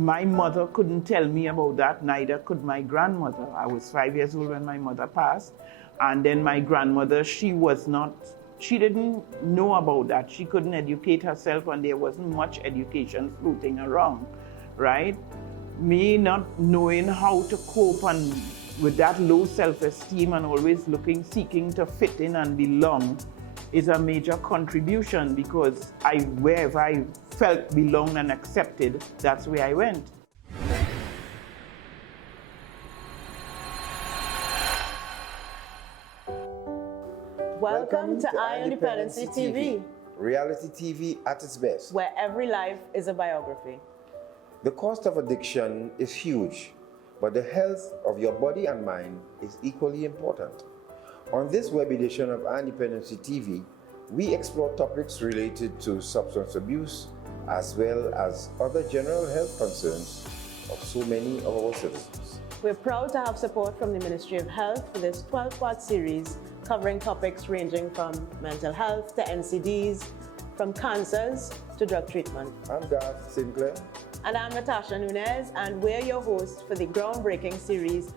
my mother couldn't tell me about that, neither could my grandmother. I was 5 years old when my mother passed. And then my grandmother, she didn't know about that. She couldn't educate herself, and there wasn't much education floating around, right? Me not knowing how to cope and with that low self-esteem and always seeking to fit in and belong is a major contribution, because wherever I felt belonged and accepted, that's where I went. Welcome to Dependency TV. Reality TV at its best. Where every life is a biography. The cost of addiction is huge, but the health of your body and mind is equally important. On this web edition of Dependency TV, we explore topics related to substance abuse as well as other general health concerns of so many of our citizens. We're proud to have support from the Ministry of Health for this 12-part series covering topics ranging from mental health to NCDs, from cancers to drug treatment. I'm Garth Sinclair. And I'm Natasha Nunez, and we're your hosts for the groundbreaking series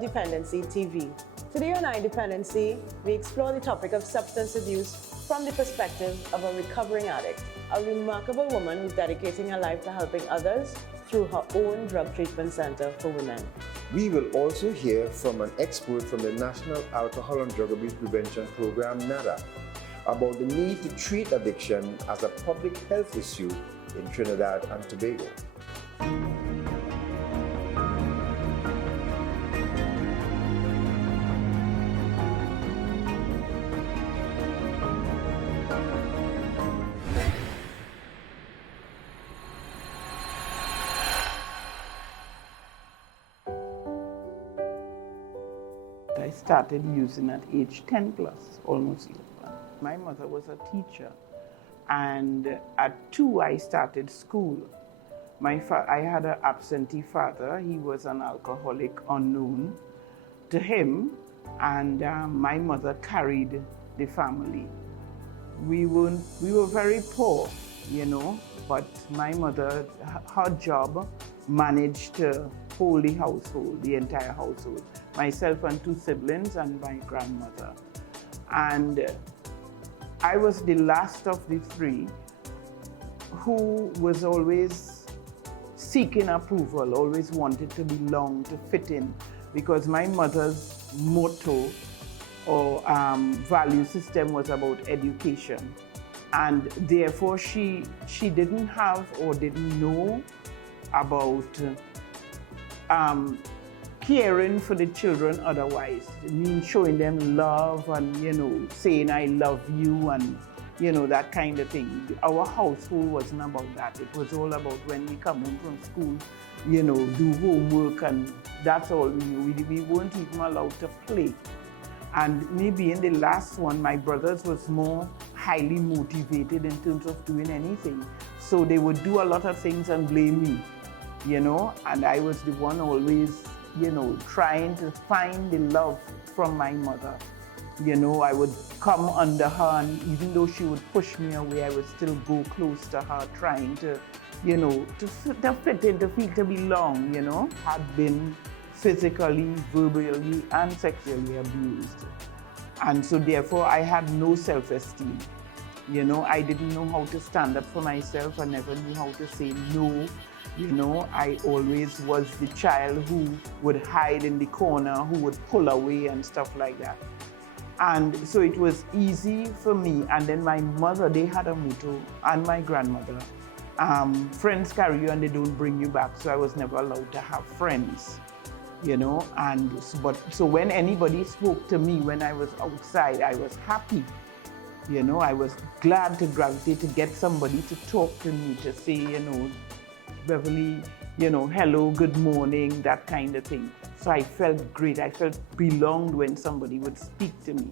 Dependency TV. Today on Dependency, we explore the topic of substance abuse from the perspective of a recovering addict, a remarkable woman who's dedicating her life to helping others through her own drug treatment center for women. We will also hear from an expert from the National Alcohol and Drug Abuse Prevention Program, NADAPP, about the need to treat addiction as a public health issue in Trinidad and Tobago. I started using at age 10 plus, almost 11. My mother was a teacher, and at 2 I started school. I had an absentee father. He was an alcoholic unknown to him, and my mother carried the family. We were very poor, but my mother, her job managed to hold the household, the entire household. Myself and 2 siblings and my grandmother. And I was the last of the 3 who was always seeking approval, always wanted to belong, to fit in, because my mother's motto or value system was about education. And therefore she didn't have or didn't know about caring for the children otherwise. It means showing them love and, saying I love you and, that kind of thing. Our household wasn't about that. It was all about when we come home from school, do homework, and that's all we knew. We weren't even allowed to play. And maybe in the last one, my brothers was more highly motivated in terms of doing anything. So they would do a lot of things and blame me, and I was the one always trying to find the love from my mother. I would come under her, and even though she would push me away, I would still go close to her, trying to, to fit in, to feel to belong, Had been physically, verbally, and sexually abused. And so therefore, I had no self-esteem. I didn't know how to stand up for myself. I never knew how to say no. I always was the child who would hide in the corner, who would pull away and stuff like that. And so it was easy for me. And then my mother, they had a motto, and my grandmother, friends carry you and they don't bring you back. So I was never allowed to have friends, so when anybody spoke to me when I was outside, I was happy. I was glad to gravitate, to get somebody to talk to me, to say, Beverly, hello, good morning, that kind of thing. So I felt great. I felt belonged when somebody would speak to me.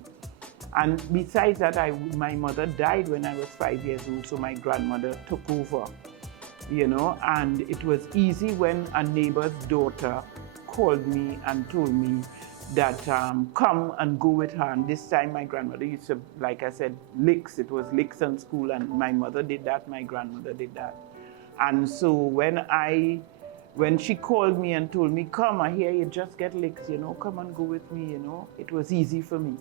And besides that, my mother died when I was 5 years old, so my grandmother took over, and it was easy when a neighbor's daughter called me and told me that come and go with her. And this time my grandmother used to, like I said, licks. It was licks in school, and my mother did that, my grandmother did that. And so when I when she called me and told me, come, I hear you just get licks, come and go with me, it was easy for me.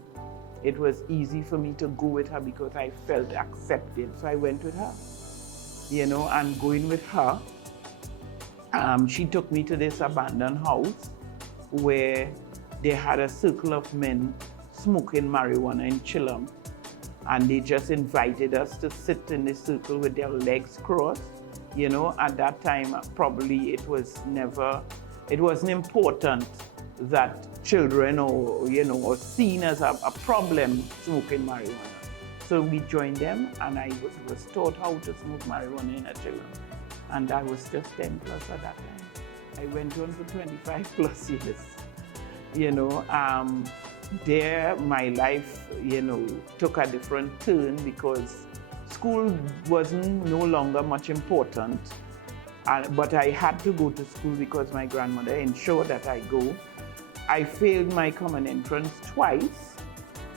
It was easy for me to go with her because I felt accepted. So I went with her, and going with her, she took me to this abandoned house where they had a circle of men smoking marijuana in Chillum. And they just invited us to sit in the circle with their legs crossed. At that time, probably it wasn't important that children or seen as a problem smoking marijuana. So we joined them, and I was taught how to smoke marijuana in a children. And I was just 10 plus at that time. I went on for 25 plus years. There my life, took a different turn because school wasn't no longer much important. But I had to go to school because my grandmother ensured that I go. I failed my common entrance twice,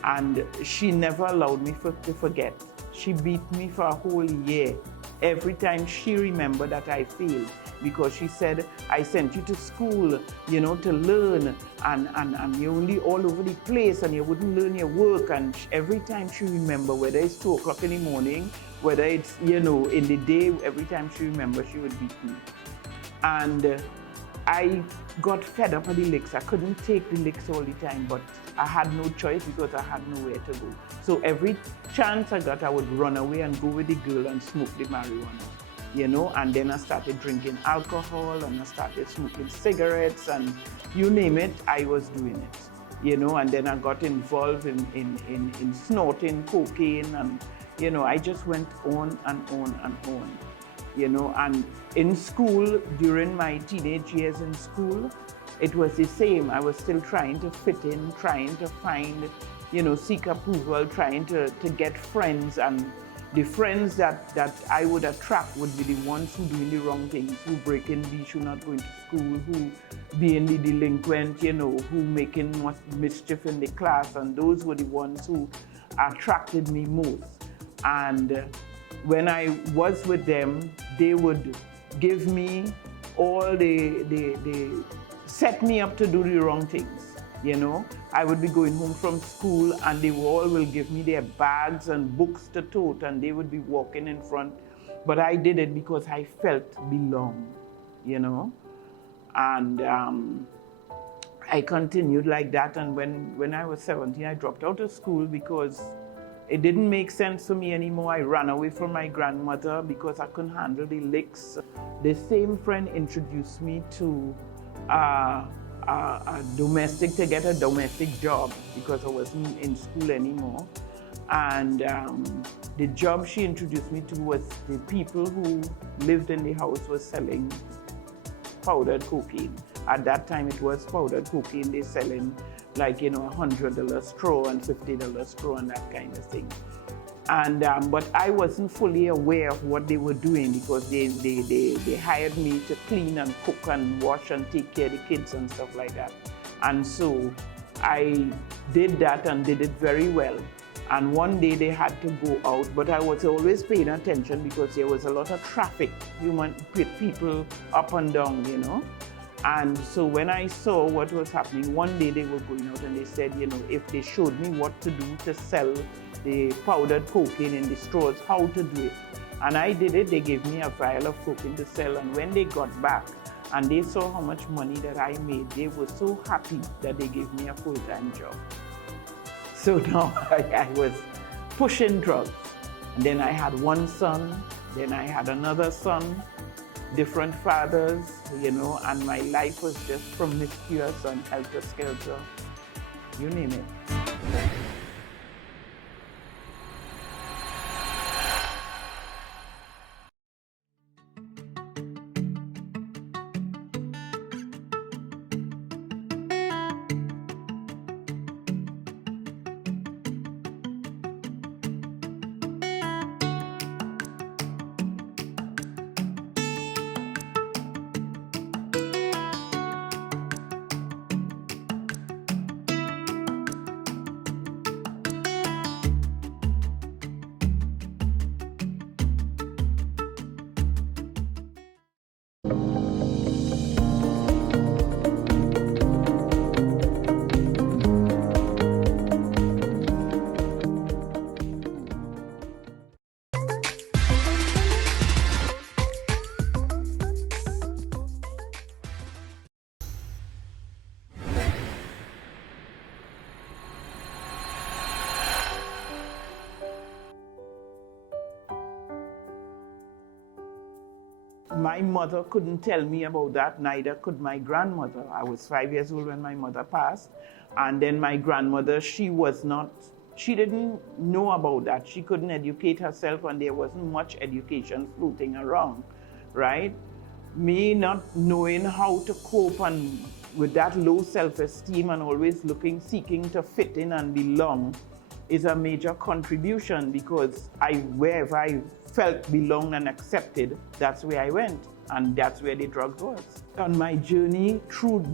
and she never allowed me to forget. She beat me for a whole year. Every time she remembered that I failed, because she said, I sent you to school, to learn, and you're only all over the place and you wouldn't learn your work. And every time she remembered, whether it's 2 o'clock in the morning, whether it's, in the day, every time she remembered, she would beat me. And I got fed up with the licks. I couldn't take the licks all the time, but I had no choice because I had nowhere to go. So every chance I got, I would run away and go with the girl and smoke the marijuana, and then I started drinking alcohol and I started smoking cigarettes and you name it, I was doing it, and then I got involved in snorting cocaine and, I just went on and on and on. And in school, during my teenage years in school, it was the same. I was still trying to fit in, trying to find, seek approval, trying to get friends. And the friends that I would attract would be the ones who doing the wrong things, who breaking leash, who not going to school, who being the delinquent, who making mischief in the class. And those were the ones who attracted me most. And when I was with them, they would give me all the set me up to do the wrong things, I would be going home from school and they all will give me their bags and books to tote and they would be walking in front. But I did it because I felt belong, And I continued like that. And when I was 17, I dropped out of school because it didn't make sense for me anymore. I ran away from my grandmother because I couldn't handle the licks. The same friend introduced me to a domestic, to get a domestic job because I wasn't in school anymore. And the job she introduced me to was the people who lived in the house were selling powdered cocaine. At that time it was powdered cocaine. They're selling like, $100 straw and $50 straw and that kind of thing. And but I wasn't fully aware of what they were doing because they hired me to clean and cook and wash and take care of the kids and stuff like that. And so I did that and did it very well. And one day they had to go out, but I was always paying attention because there was a lot of traffic, people up and down, And so when I saw what was happening, one day they were going out and they said, if they showed me what to do to sell the powdered cocaine in the stores, how to do it. And I did it. They gave me a vial of cocaine to sell. And when they got back and they saw how much money that I made, they were so happy that they gave me a full-time job. So now I was pushing drugs. And then I had one son, then I had another son, different fathers, and my life was just promiscuous and helter-skelter, you name it. My mother couldn't tell me about that, neither could my grandmother. I was 5 years old when my mother passed. And then my grandmother, she didn't know about that. She couldn't educate herself, and there wasn't much education floating around, right? Me not knowing how to cope and with that low self-esteem and always seeking to fit in and belong is a major contribution, because wherever I felt belonged and accepted, that's where I went, and that's where the drugs was. On my journey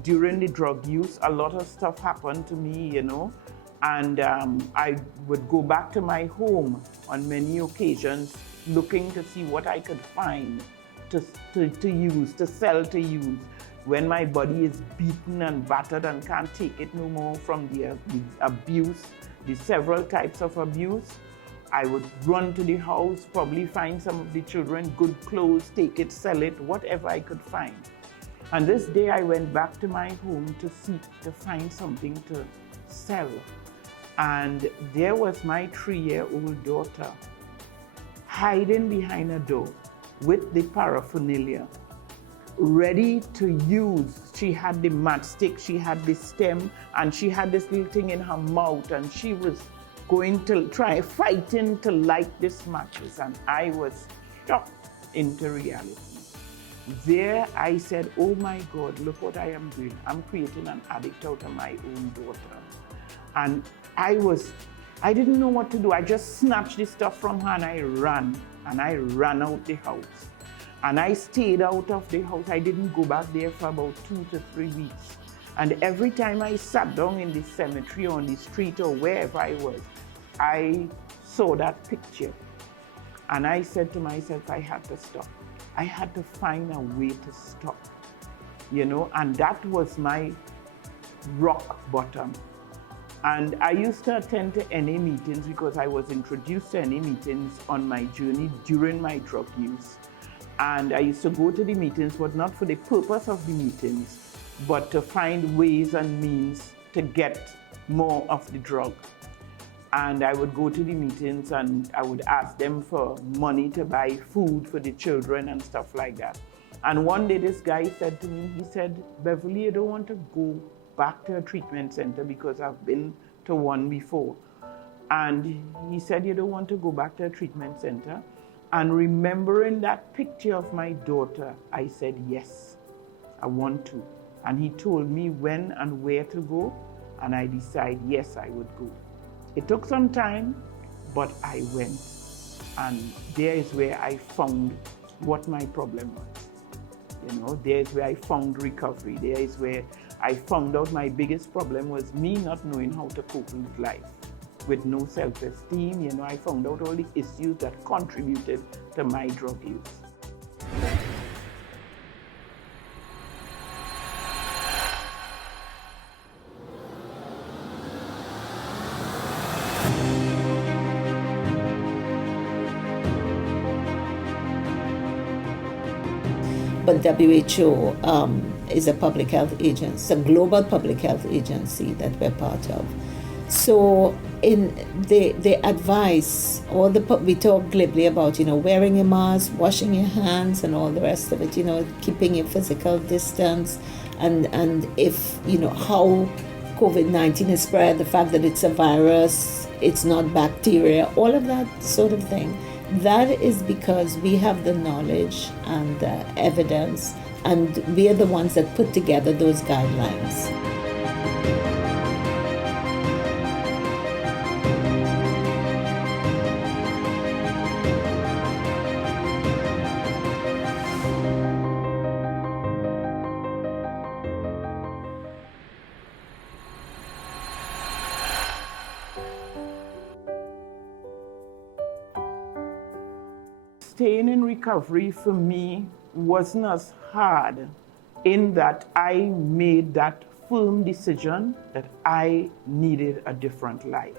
during the drug use, a lot of stuff happened to me, and I would go back to my home on many occasions looking to see what I could find to use, to sell, to use. When my body is beaten and battered and can't take it no more from the abuse, the several types of abuse, I would run to the house, probably find some of the children good clothes, take it, sell it, whatever I could find. And this day I went back to my home to find something to sell. And there was my 3-year-old daughter hiding behind a door with the paraphernalia, ready to use. She had the matchstick, she had the stem, and she had this little thing in her mouth, and she was going to fighting to light this matches, and I was shocked into reality. There I said, oh my God, look what I am doing. I'm creating an addict out of my own daughter. And I didn't know what to do. I just snatched the stuff from her and I ran out the house. And I stayed out of the house. I didn't go back there for about 2 to 3 weeks. And every time I sat down in the cemetery or on the street or wherever I was, I saw that picture. And I said to myself, I had to stop. I had to find a way to stop, and that was my rock bottom. And I used to attend to NA meetings because I was introduced to NA meetings on my journey during my drug use. And I used to go to the meetings, but not for the purpose of the meetings, but to find ways and means to get more of the drug. And I would go to the meetings and I would ask them for money to buy food for the children and stuff like that. And one day this guy said to me, he said, Beverly, you don't want to go back to a treatment center because I've been to one before. And he said, you don't want to go back to a treatment center? And remembering that picture of my daughter, I said, yes, I want to. And he told me when and where to go, and I decided, yes, I would go. It took some time, but I went. And there is where I found what my problem was. There is where I found recovery. There is where I found out my biggest problem was me not knowing how to cope with life. With no self-esteem, I found out all the issues that contributed to my drug use. But WHO is a public health agency, a global public health agency that we're part of. So they advise we talk glibly about, wearing a mask, washing your hands and all the rest of it, keeping your physical distance and if, how COVID-19 is spread, the fact that it's a virus, it's not bacteria, all of that sort of thing. That is because we have the knowledge and the evidence, and we are the ones that put together those guidelines. Staying in recovery for me wasn't as hard in that I made that firm decision that I needed a different life.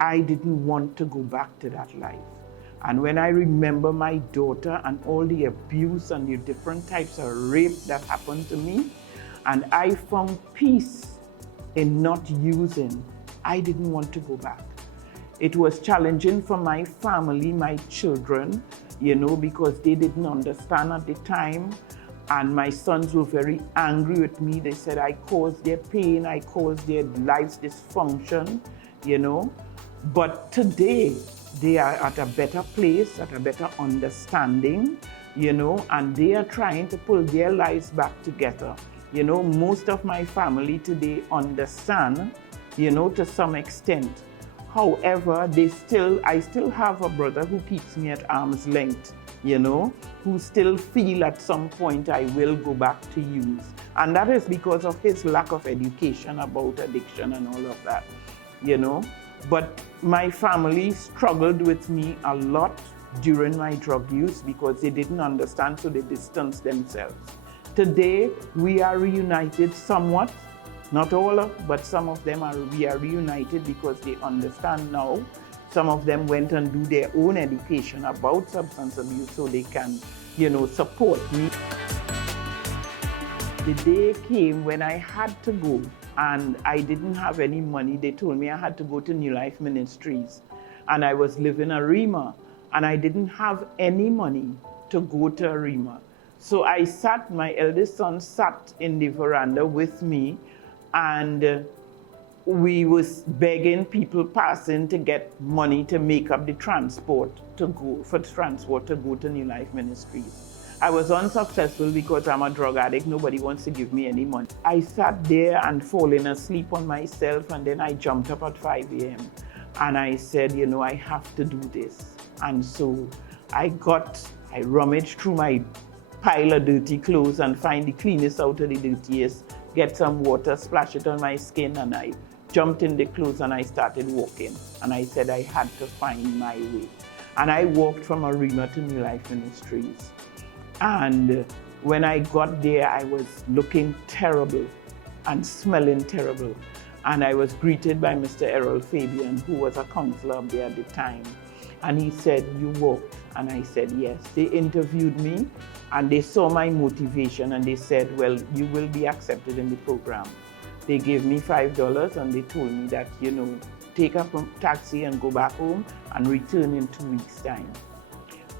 I didn't want to go back to that life. And when I remember my daughter and all the abuse and the different types of rape that happened to me, and I found peace in not using, I didn't want to go back. It was challenging for my family, my children, because they didn't understand at the time. And my sons were very angry with me. They said I caused their pain, I caused their life's dysfunction, But today, they are at a better place, at a better understanding, and they are trying to pull their lives back together. Most of my family today understand, to some extent. However, I still have a brother who keeps me at arm's length, who still feel at some point I will go back to use. And that is because of his lack of education about addiction and all of that, But my family struggled with me a lot during my drug use because they didn't understand, so they distanced themselves. Today, we are reunited somewhat. Not all, but some of them we are reunited because they understand now. Some of them went and do their own education about substance abuse so they can, support me. The day came when I had to go and I didn't have any money. They told me I had to go to New Life Ministries and I was living at Rima and I didn't have any money to go to Rima. So my eldest son sat in the veranda with me and we was begging people passing to get money to make up the transport to go to New Life Ministries. I was unsuccessful because I'm a drug addict. Nobody wants to give me any money. I sat there and falling asleep on myself, and then I jumped up at 5 a.m. and I said, I have to do this. And so I rummaged through my pile of dirty clothes and find the cleanest out of the dirtiest, get some water, splash it on my skin, and I jumped in the clothes and I started walking. And I said I had to find my way. And I walked from Arima to New Life Ministries. And when I got there, I was looking terrible and smelling terrible. And I was greeted by Mr. Errol Fabian, who was a counselor up there at the time. And he said, "You walked?" And I said, "Yes." They interviewed me and they saw my motivation and they said, "Well, you will be accepted in the program." They gave me $5 and they told me that, take a taxi and go back home and return in 2 weeks' time.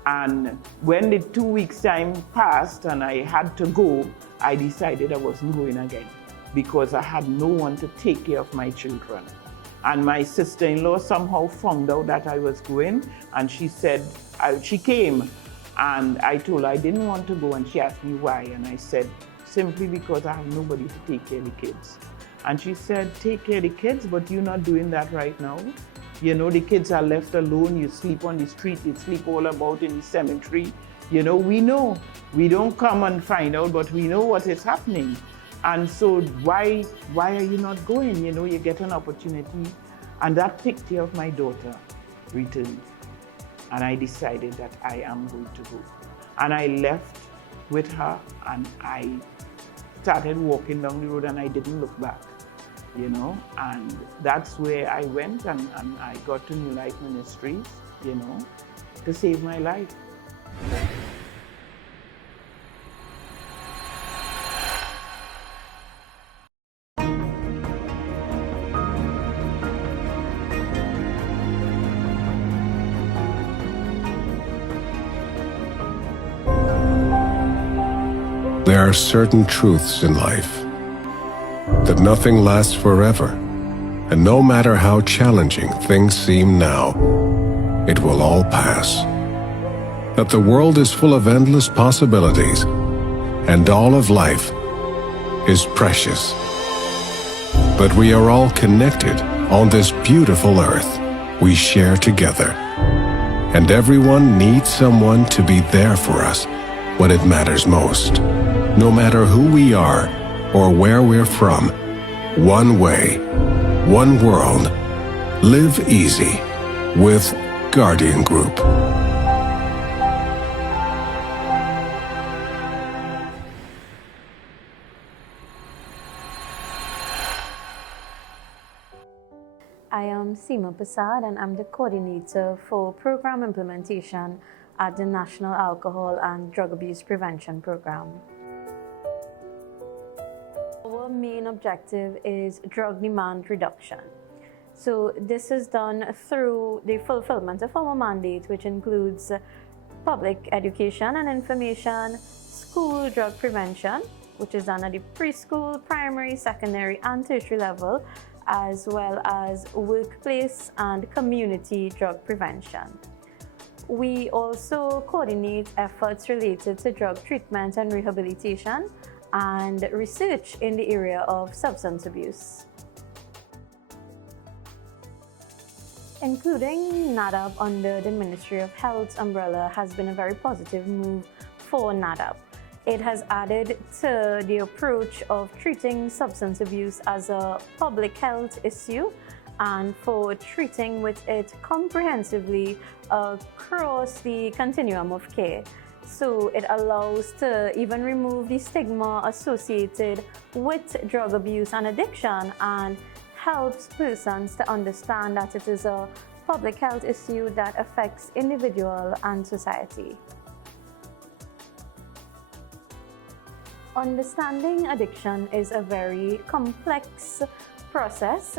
And when the 2 weeks' time passed and I had to go, I decided I wasn't going again because I had no one to take care of my children. And my sister-in-law somehow found out that I was going, and she said, she came, and I told her I didn't want to go, and she asked me why, and I said, simply because I have nobody to take care of the kids. And she said, take care of the kids, but you're not doing that right now. The kids are left alone, you sleep on the street, you sleep all about in the cemetery. We know, we don't come and find out, but we know what is happening. And so why are you not going? You get an opportunity. And that picture of my daughter returned. And I decided that I am going to go. And I left with her and I started walking down the road and I didn't look back, and that's where I went and I got to New Life Ministries, to save my life. There are certain truths in life, that nothing lasts forever, and no matter how challenging things seem now, it will all pass. That the world is full of endless possibilities, and all of life is precious. But we are all connected on this beautiful earth we share together, and everyone needs someone to be there for us when it matters most. No matter who we are or where we're from, one way, one world. Live easy with Guardian Group. I am Seema Persaud and I'm the coordinator for program implementation at the National Alcohol and Drug Abuse Prevention Program. Our main objective is drug demand reduction. So this is done through the fulfillment of our mandate, which includes public education and information, school drug prevention, which is done at the preschool, primary, secondary, and tertiary level, as well as workplace and community drug prevention. We also coordinate efforts related to drug treatment and rehabilitation and research in the area of substance abuse. Including NADAPP under the Ministry of Health's umbrella has been a very positive move for NADAPP. It has added to the approach of treating substance abuse as a public health issue and for treating with it comprehensively across the continuum of care. So it allows to even remove the stigma associated with drug abuse and addiction and helps persons to understand that it is a public health issue that affects individual and society. Understanding addiction is a very complex process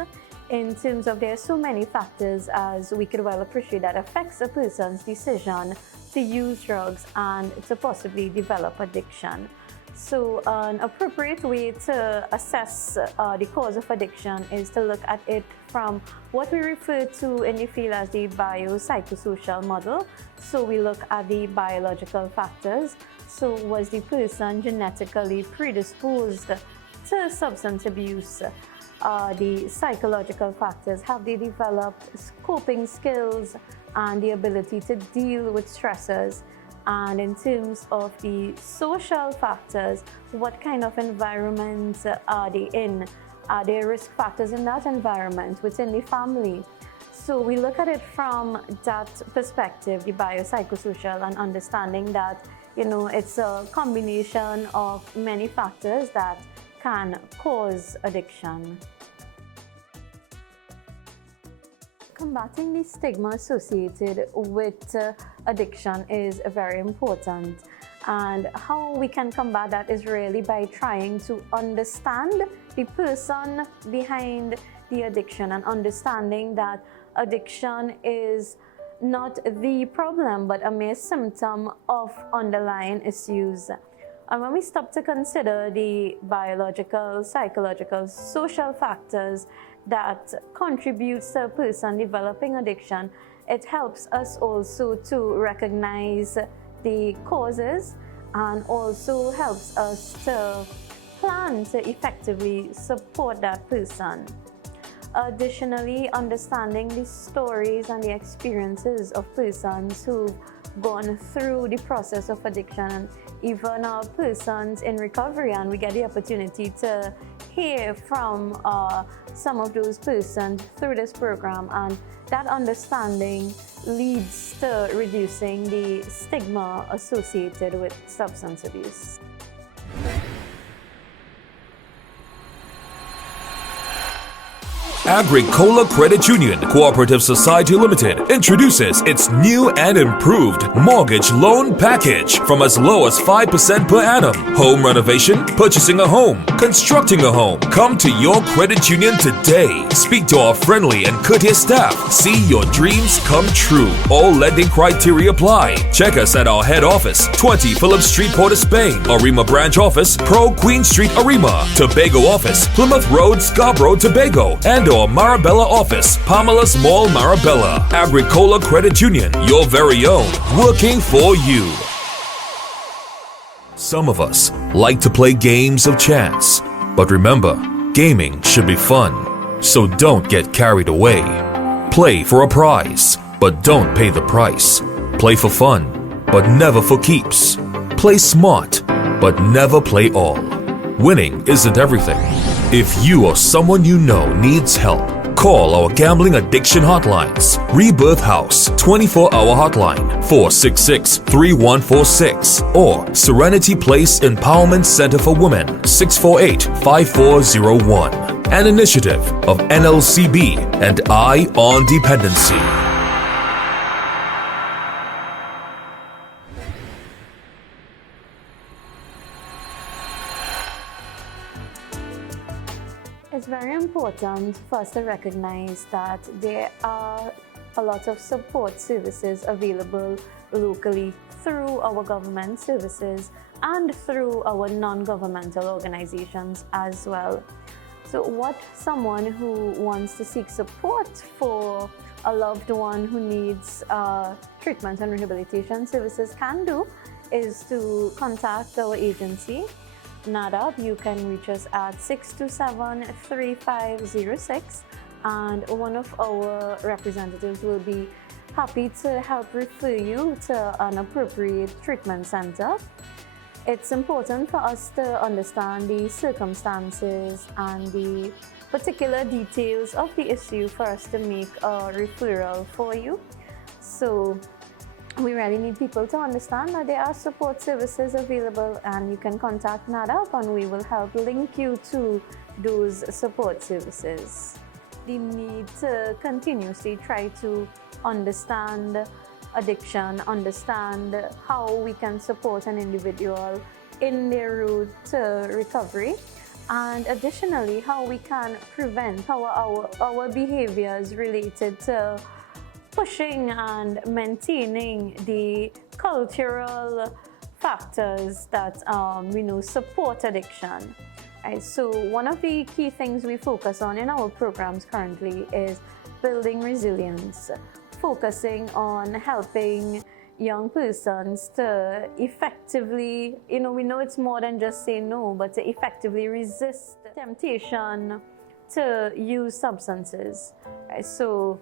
in terms of there are so many factors, as we could well appreciate, that affects a person's decision to use drugs and to possibly develop addiction. So an appropriate way to assess the cause of addiction is to look at it from what we refer to in the field as the biopsychosocial model. So we look at the biological factors. So was the person genetically predisposed to substance abuse? The psychological factors, have they developed coping skills and the ability to deal with stressors? And in terms of the social factors, what kind of environment are they in? Are there risk factors in that environment within the family? So we look at it from that perspective, the biopsychosocial, and understanding that, it's a combination of many factors that can cause addiction. Combating the stigma associated with addiction is very important, and how we can combat that is really by trying to understand the person behind the addiction and understanding that addiction is not the problem but a mere symptom of underlying issues. And when we stop to consider the biological, psychological, social factors that contributes to a person developing addiction, it helps us also to recognize the causes and also helps us to plan to effectively support that person. Additionally, understanding the stories and the experiences of persons who've gone through the process of addiction, and even persons in recovery, and we get the opportunity to hear from some of those persons through this program, and that understanding leads to reducing the stigma associated with substance abuse. Agricola Credit Union Cooperative Society Limited introduces its new and improved mortgage loan package from as low as 5% per annum. Home renovation, purchasing a home, constructing a home. Come to your credit union today. Speak to our friendly and courteous staff. See your dreams come true. All lending criteria apply. Check us at our head office, 20 Phillips Street, Port of Spain. Arima branch office, Pro Queen Street, Arima. Tobago office, Plymouth Road, Scarborough, Tobago. And our Marabella office, Pamela's Mall, Marabella. Agricola Credit Union, your very own, working for you. Some of us like to play games of chance, but remember, gaming should be fun, so don't get carried away. Play for a prize, but don't pay the price. Play for fun, but never for keeps. Play smart, but never play all. Winning isn't everything. If you or someone you know needs help, call our gambling addiction hotlines. Rebirth House 24-hour hotline 466-3146 or Serenity Place Empowerment Centre for Women 648-5401. An initiative of NLCB and Eye on Dependency. it's very important for us to recognize that there are a lot of support services available locally through our government services and through our non-governmental organizations as well. So what someone who wants to seek support for a loved one who needs treatment and rehabilitation services can do is to contact our agency, NADAPP. You can reach us at 627-3506, and one of our representatives will be happy to help refer you to an appropriate treatment center. It's important for us to understand the circumstances and the particular details of the issue for us to make a referral for you. So we really need people to understand that there are support services available, and you can contact NADAPP and we will help link you to those support services. The need to continuously try to understand addiction, understand how we can support an individual in their road to recovery, and additionally how we can prevent our behaviors related to pushing and maintaining the cultural factors that we know support addiction. Right, so one of the key things we focus on in our programs currently is building resilience, focusing on helping young persons to effectively, we know it's more than just say no, but to effectively resist temptation to use substances. Right, so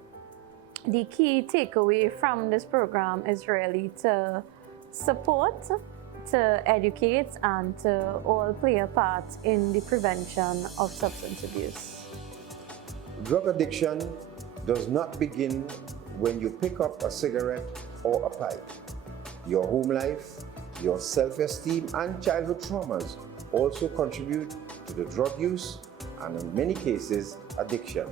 the key takeaway from this program is really to support, to educate, and to all play a part in the prevention of substance abuse. Drug addiction does not begin when you pick up a cigarette or a pipe. Your home life, your self-esteem, and childhood traumas also contribute to the drug use and, in many cases, addiction.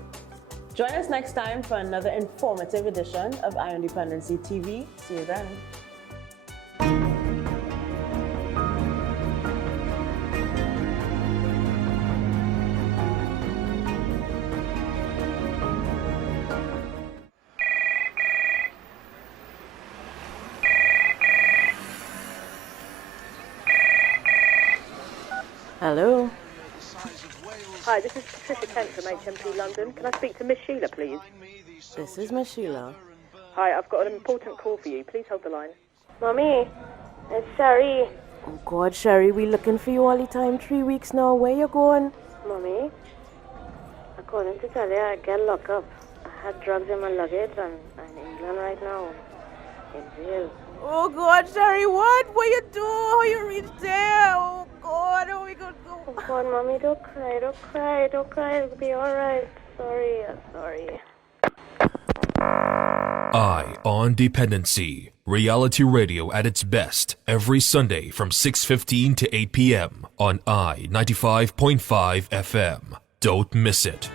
Join us next time for another informative edition of Eye on Dependency TV. See you then. Hello. Hi, this is Patricia Kent from HMP London. Can I speak to Miss Sheila, please? This is Miss Sheila. Hi, I've got an important call for you. Please hold the line. Mommy, it's Sherry. Oh God, Sherry, we looking for you all the time. 3 weeks now. Where you going? Mommy, I'm calling to tell you I get locked up. I had drugs in my luggage and I'm in England right now. In jail. Oh God, Sherry, what? What you do? How you reach there? Oh God, how we gonna go? Oh God, Mommy, don't cry, don't cry, don't cry. It'll be alright. Sorry, I'm sorry. Eye on Dependency. Reality radio at its best every Sunday from 6:15 to 8 p.m. on I 95.5 FM. Don't miss it.